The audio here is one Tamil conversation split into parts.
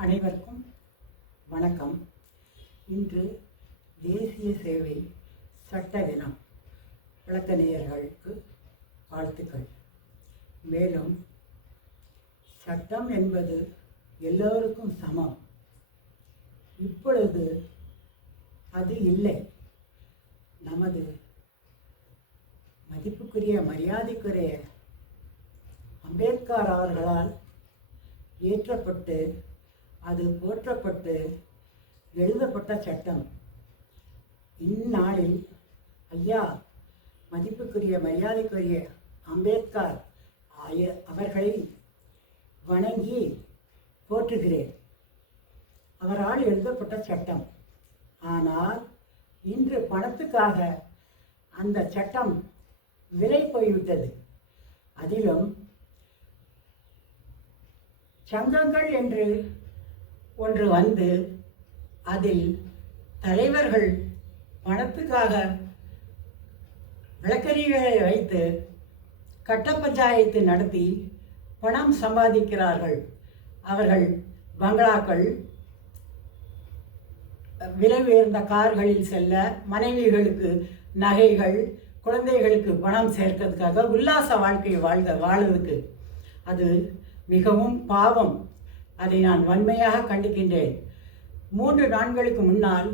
அனைவருக்கும் வணக்கம். இன்று தேசிய சேவை சட்ட தினம். வழக்கறிஞர்களுக்கு வாழ்த்துக்கள். மேலும் சட்டம் என்பது எல்லோருக்கும் சமம். இப்பொழுது அது இல்லை. நமது மதிப்புக்குரிய மரியாதைக்குரிய அம்பேத்கர் அவர்களால் இயற்றப்பட்டு அது போற்றப்பட்டு எழுதப்பட்ட சட்டம். இந்நாளில் ஐயா மதிப்புக்குரிய மரியாதைக்குரிய அம்பேத்கர் ஆய அவர்களை வணங்கி போற்றுகிறேன். அவரால் எழுதப்பட்ட சட்டம். ஆனால் இன்று பணத்துக்காக அந்த சட்டம் விலை போய்விட்டது. அதிலும் சங்கங்கள் என்று ஒன்று வந்து அதில் தலைவர்கள் பணத்துக்காக விளக்கறிகளை வைத்து கட்ட பஞ்சாயத்து நடத்தி பணம் சம்பாதிக்கிறார்கள். அவர்கள் பங்களாக்கள் விலை உயர்ந்த கார்களில் செல்ல மனைவிகளுக்கு நகைகள் குழந்தைகளுக்கு பணம் சேர்க்கறதுக்காக உல்லாச வாழ்க்கை வாழ்க வாழுவதற்கு. அது மிகவும் பாவம். அதை நான் வன்மையாக கண்டிக்கின்றேன் மூன்று நாட்களுக்கு முன்னால்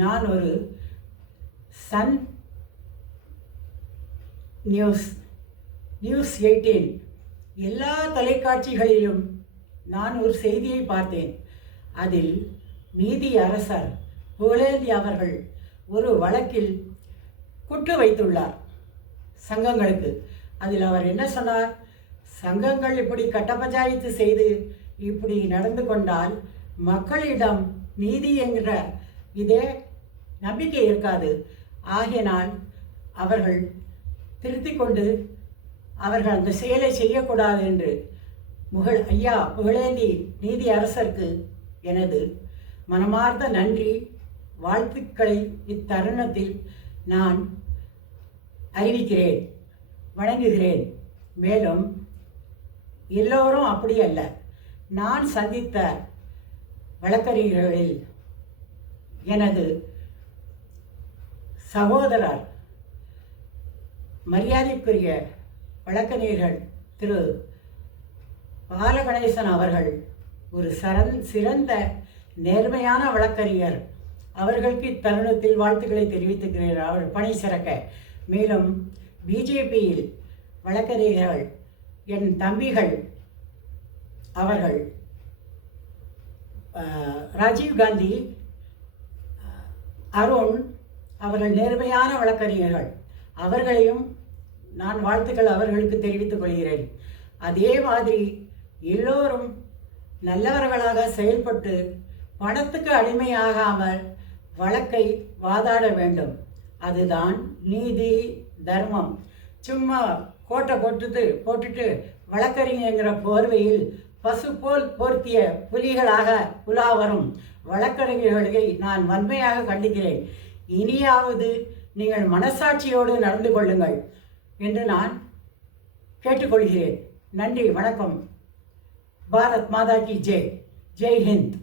நான் ஒரு சன் நியூஸ் நியூஸ் எயிட்டீன். எல்லா தொலைக்காட்சிகளிலும் நான் ஒரு செய்தியை பார்த்தேன். அதில் நீதி அரசர் புகழேந்தி அவர்கள் ஒரு வழக்கில் குட்டு வைத்துள்ளார் சங்கங்களுக்கு. அதில் அவர் என்ன சொன்னார்? சங்கங்கள் இப்படி கட்ட பஞ்சாயத்து செய்து இப்படி நடந்து கொண்டால் மக்களிடம் நீதி என்கிற இதே நம்பிக்கை இருக்காது. ஆகையினால் அவர்கள் திருத்தி கொண்டு அவர்கள் அந்த செயலை செய்யக்கூடாது என்று முகழ் ஐயா புகழேந்தி நீதி அரசருக்கு எனது மனமார்ந்த நன்றி வாழ்த்துக்களை இத்தருணத்தில் நான் அறிவிக்கிறேன் வணங்குகிறேன். மேலும் எல்லோரும் அப்படி அல்ல. நான் சந்தித்த வழக்கறிஞர்களில் எனது சகோதரர் மரியாதைக்குரிய வழக்கறிஞர்கள் திரு. பாலகணேசன் அவர்கள் ஒரு சரண் சிறந்த நேர்மையான வழக்கறிஞர். அவர்களுக்கு இத்தருணத்தில் வாழ்த்துக்களை தெரிவித்துக்கிறேன். அவர் பணி சிறக்க. மேலும் பிஜேபியில் வழக்கறிஞர்கள் என் தம்பிகள் அவர்கள் ராஜீவ்காந்தி ராஜீவ் காந்தி அருண் அவர்கள் நேர்மையான வழக்கறிஞர்கள். அவர்களையும் நான் வாழ்த்துக்கள் அவர்களுக்கு தெரிவித்துக் கொள்கிறேன். அதே மாதிரி எல்லோரும் நல்லவர்களாக செயல்பட்டு பணத்துக்கு அடிமையாகாமல் வழக்கை வாதாட வேண்டும். அதுதான் நீதி தர்மம். சும்மா கோட்டை போட்டுட்டு போட்டுட்டு வழக்கறிஞங்கிற போர்வையில் பசு போல் போர்த்திய புலிகளாக உலா வரும் வழக்கறிஞர்களை நான் வன்மையாக கண்டுகிறேன் இனியாவது நீங்கள் மனசாட்சியோடு நடந்து கொள்ளுங்கள் என்று நான் கேட்டுக்கொள்கிறேன். நன்றி வணக்கம். பாரத் மாதா கி ஜெய் ஜெய் ஹிந்த்.